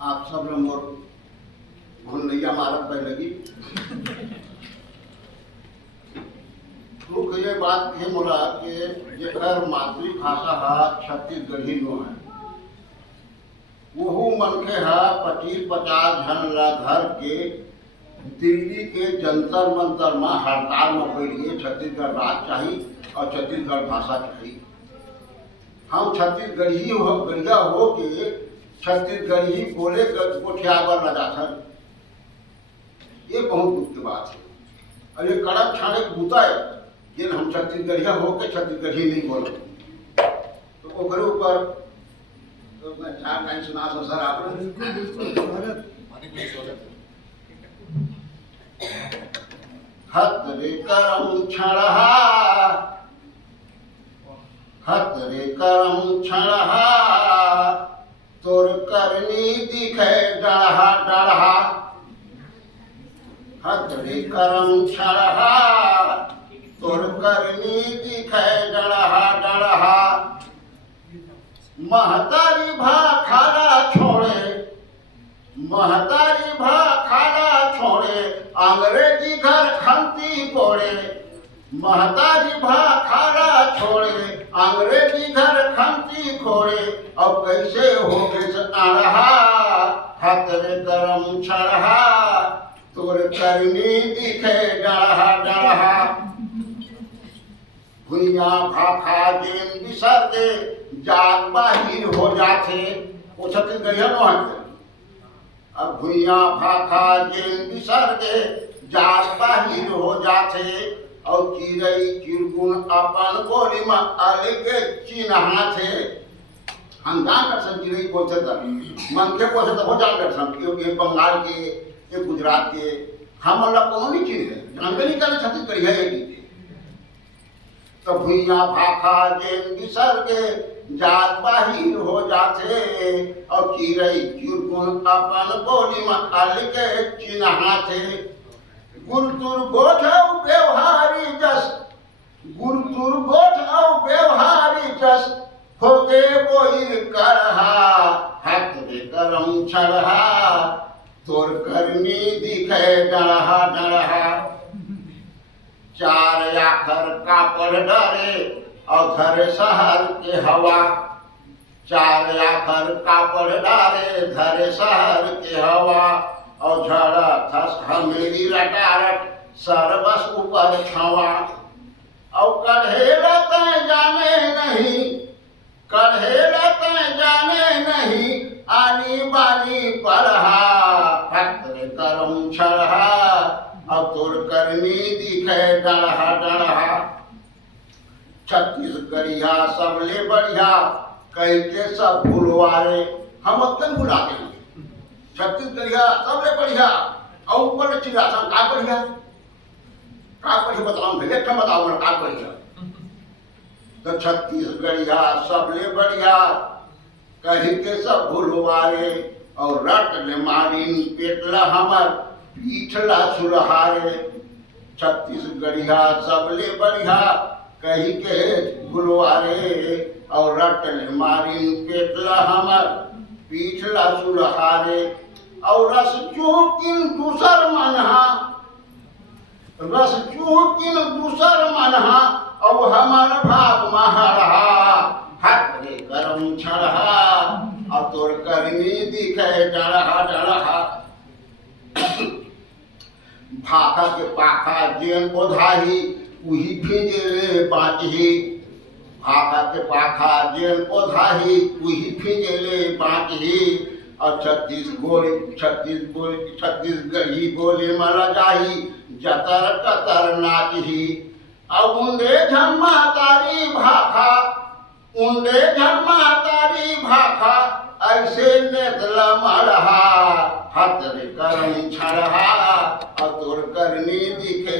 आप सब लोग मोर भुलैया मारत पे लगी तो ये बात ये बोला कि जेकर मातृभाषा है छत्तीसगढ़ी नो है वहू मनखे है 25-50 जन ला घर के दिल्ली के जंतर मंतर में हड़ताल में बैठिए छत्तीसगढ़ राज चाहिए और छत्तीसगढ़ भाषा चाहिए। हम छत्तीसगढ़ी गढ़िया हो के छत्तीसगढ़ी बोले कोठियाबर लगा था। ये बहुत दुख की बात है और ये कड़क छाने बूता है कि हम छत्तीसगढ़िया हो के छत्तीसगढ़ी नहीं बोले तो ओकरे ऊपर तो मैं चार लाइन सुना सर आप हत रे करम छड़हा हत रे करम छड़हा तोर करनी दिखे डढ़हा डढ़हा हत रे करम छड़हा तोर करनी दिखे डढ़हा डढ़हा महतारी भा खाला छोड़े महतारी भा खाला छोड़े अंग्रेजी घर खंती कोड़े महतारी भा खाला छोड़े अंग्रेजी घर खंती खोड़े अब कैसे हो गए अड़हा हाथ रे करम छड़हा तोर करनी दिखे डढ़हा डढ़हा भुइया भाखा जेन बिसर दे जाग बाहिर हो जाते वो छत्तीसगढ़िया नो है। अब भुइया भाखा जेन बिसर दे जाग बाहिर हो जाते और चिड़ई चिरगुन अपन बोली में अलग चिन्हा थे। हम जान कर सन चिड़ई बोलते थे मन के बोलते थे वो जान कर सन ये बंगाल के ये गुजरात के हम लोग कोनो नहीं चिन्हे जानते नहीं कर छत्तीसगढ़िया ये तो भुइया भाखा जेन बिसर के जात बाहिर हो जाते और चिड़ई चिरगुन अपन बोली में अलग चिन्हा थे। गुरतुर गोठ व्यवहारी जस गुरतुर गोठ व्यवहारी जस होगे बोइर करहा हाथ रे करम छड़हा तोर करनी दिखे डढ़हा डढ़हा चार आखर कापड़ डरे और धरे शहर के हवा चार आखर कापड़ डारे धरे शहर के हवा और झड़ा थस हमेरी रटारट सरबस ऊपर छवा और कढ़ेला तय जाने नहीं कढ़ेला तय जाने नहीं आनी बानी पढ़ा भक्त रे करम छड़हा अब तोर करनी दिखे डढ़हा डढ़हा छत्तीसगढ़िया सबले बढ़िया कह के सब भूलवारे हम अक्कन भुलाते हैं छत्तीसगढ़िया सबले बढ़िया और ऊपर चिड़ासन का बढ़िया बताओ भैया क्या बताओ का बढ़िया तो छत्तीसगढ़िया सबले बढ़िया कह के सब भूलवारे और रट ले मारी पेटला हमर पीठला सुरहारे छत्तीसगढ़िया सबले बढ़िया कही के भूलवारे और रट ले मारी पेटला हमर पीठला सुरहारे और रस चूकिन दूसर मनहा रस चूकिन दूसर मनहा और हमार भाग महरहा हाथ रे करम छड़हा और तोर करनी दिखे डढ़हा डढ़हा भाखा के पाखा जेन ओधाही उही फिंजेले बाँचही भाखा के पाखा जेन ओधाही उही फिंजेले बाँचही और छत्तीसगढ़ी बोले मरा जाही जतर कतर नाचही अब उंडे झम्मा तारी भाखा उंडे झम्मा तारी भाखा ऐसे नेतला मरहा हाथ रे करम छड़हा और तोर करनी दिखे